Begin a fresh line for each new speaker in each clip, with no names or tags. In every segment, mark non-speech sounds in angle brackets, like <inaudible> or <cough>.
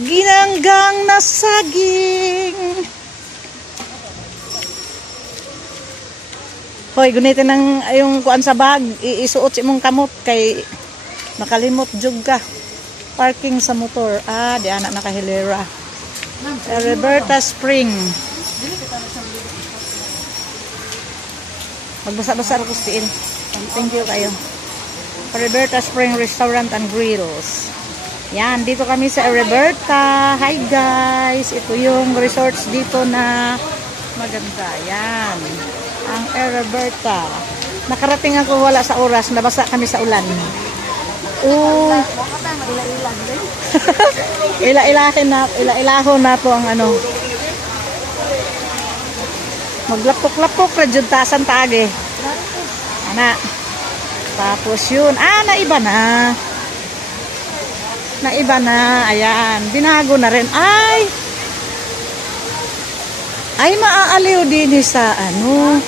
Ginanggang na saging. Hoy, gunitin ng yung kuan sa bag, iisuot si mong kamot kay nakalimot jug ka. Parking sa motor. Ah, di anak nakahilera. Roberta Spring. Magbasa-basa ako stiin. Thank you kayo. Roberta Spring Restaurant and Grills. Yan, dito kami sa Roberta. Hi guys! Ito yung resorts dito na maganda. Yan. Ang Roberta. Nakarating ako wala sa oras. Nabasa kami sa ulan. Oo. <laughs> Ila-ilahin na, ila-ilahon na to ang ano. Maglapok-lapok ra jud tasan taage. Ana. Tapos yun, ah, naiba na. Naiba na, ayan. Binago na rin. Ay! Ay, maaaliw din ni sa ano.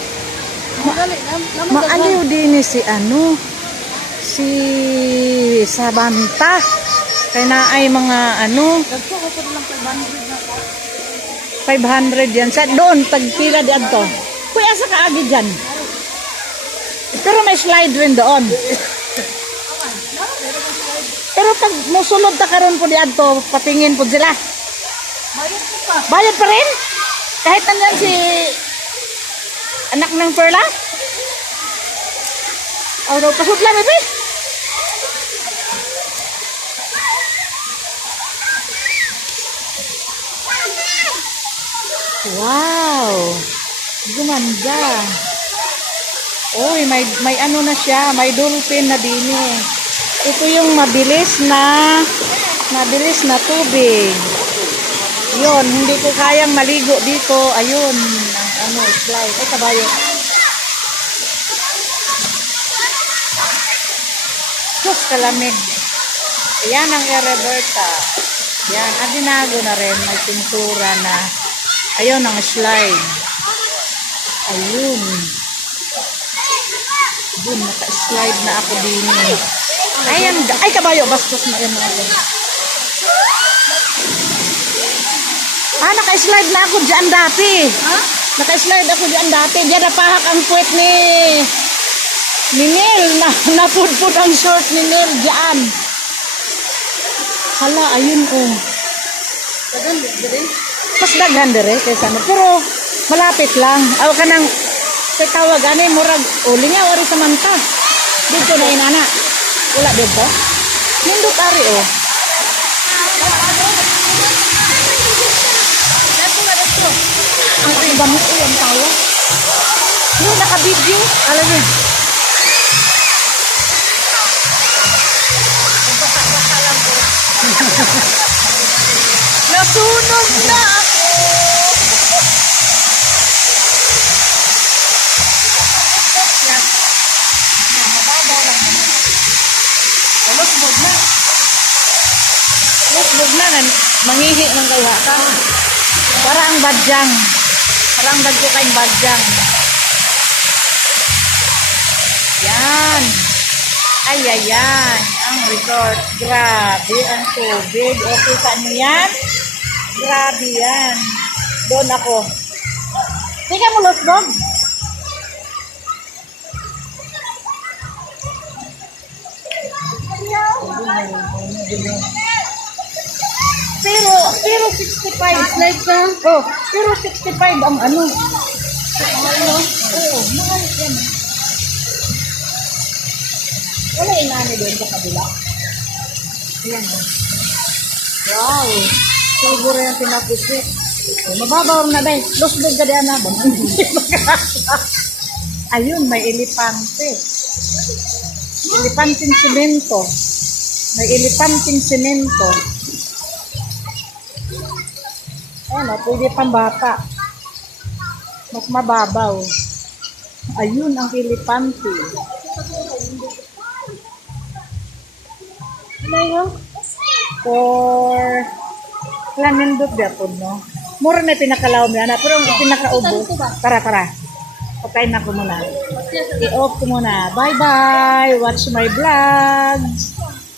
Maaliw din ni si ano. Si Sabanta. Kaya na ay mga ano. 500 yan. Sa doon, tagpila di adto. Kuya, sa kaagi dyan. Pero may slide rin doon. Pero pag musulod ta karon po di adto, patingin po sila. Bayad pa rin? Kahit nandyan si anak ng Perla? O, daw, pasutla, bebe. Wow! Gumanda. Uy, may, may ano na siya, may dolphin na din eh. Ito yung mabilis na, mabilis na tubig. Yun, hindi ko kayang maligo dito. Ayun, ang ano, slide. Ay, kabayo. Diyos, kalamig. Ayan ang Ereberta. Yan, adinago na rin. May pintura na. Ayun ang slide. Ayun. Doon, naka-slide na ako din. eh. Ayan, ay kabayo, bastos na ako. Ah, naka-slide na ako dyan dati. Ha? Naka-slide ako dyan dati. Diyan napahak ang puwet ni ni Neil. Na, napudpud ang short ni Neil dyan. Hala, ayun oh. Mas daghan dire kaysa ano. Pero malapit lang. Aw ka nang sa tawag ani murag uli nga wari sa manta. Dito na inana. Wala dito. Nindot ari oh. Ang ang gamit ko yung tawa. Yung naka-video. Alam mo. <laughs> Nasunog na Lusbog na. Mangihi ng kaya ka. Para ang badyang. Para ang bagyo kayong badyang. Yan. Ay, ay, yan. Ang resort. Grabe ang tubig. Okay sa niyo yan? Grabe yan. Doon ako. Sige mo, Lusbog. Pero, pero 65. Slide ka? Oh, pero 65 ang ano. Ano? Oo, mahal yan. Wala inani doon sa kabila. Ayan. oh. Wow. Siguro yung pinapusit. Oh, mababaw na dahil. Losbog ka diyan na ba? Ayun, may elepante. Elepanting semento. May elepanting semento. Ayan o, pwede pang bata. Mas mababaw. Ayun ang elepante. Ano yun? For Lamindot gapon, no? Mura na pinakalaw mo yan, pero ang pinakaubo. Tara, tara. Patayin na ko muna. I-off ko muna. Bye-bye. Watch my vlogs.